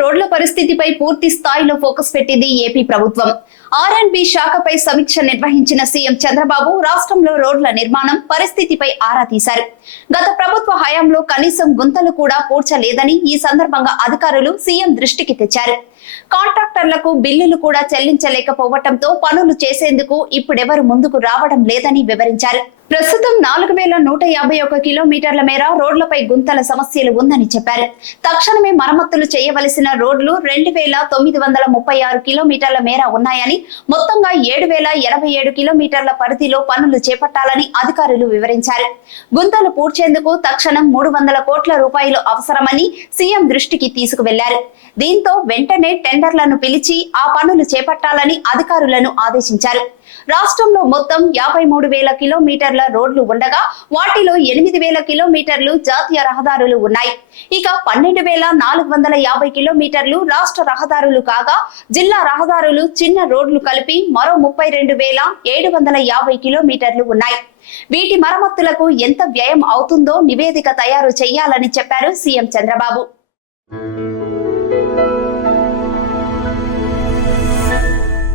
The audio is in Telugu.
రోడ్ల పరిస్థితిపై పూర్తి స్థాయిలో ఫోకస్ పెట్టింది ఏపీ ప్రభుత్వం. ఆర్ఎండ్బి శాఖపై సమీక్ష నిర్వహించిన సీఎం చంద్రబాబు రాష్ట్రంలో రోడ్ల నిర్మాణం పరిస్థితిపై ఆరా తీశారు. గత ప్రభుత్వ హయాంలో కనీసం గుంతలు కూడా పూడ్చలేదని ఈ సందర్భంగా అధికారులు సీఎం దృష్టికి తెచ్చారు. కాంట్రాక్టర్లకు బిల్లులు కూడా చెల్లించలేకపోవడంతో పనులు చేసేందుకు ఇప్పుడెవరు ముందుకు రావడం లేదని వివరించారు. ప్రస్తుతం 4151 కిలోమీటర్ల మేర రోడ్లపై గుంతల సమస్యలు ఉందని చెప్పారు. తక్షణమే మరమ్మతులు చేయవలసిన రోడ్లు 2936 కిలోమీటర్ల మేర ఉన్నాయని, మొత్తంగా 7087 కిలోమీటర్ల పరిధిలో పనులు చేపట్టాలని అధికారులు వివరించారు. గుంతలు పూడ్చేందుకు తక్షణం 300 కోట్ల రూపాయలు అవసరమని సీఎం దృష్టికి తీసుకువెళ్లారు. దీంతో వెంటనే టెండర్లను పిలిచి ఆ పనులు చేపట్టాలని అధికారులను ఆదేశించారు. రాష్ట్రంలో మొత్తం 53,000 కిలోమీటర్ల రోడ్లు ఉండగా వాటిలో 8,000 కిలోమీటర్లు జాతీయ రహదారులు ఉన్నాయి. ఇక 12,450 కిలోమీటర్లు రాష్ట్ర రహదారులు కాగా జిల్లా రహదారులు, చిన్న రోడ్లు కలిపి మరో 32,750 కిలోమీటర్లు ఉన్నాయి. వీటి మరమ్మతులకు ఎంత వ్యయం అవుతుందో నివేదిక తయారు చేయాలని చెప్పారు సీఎం చంద్రబాబు.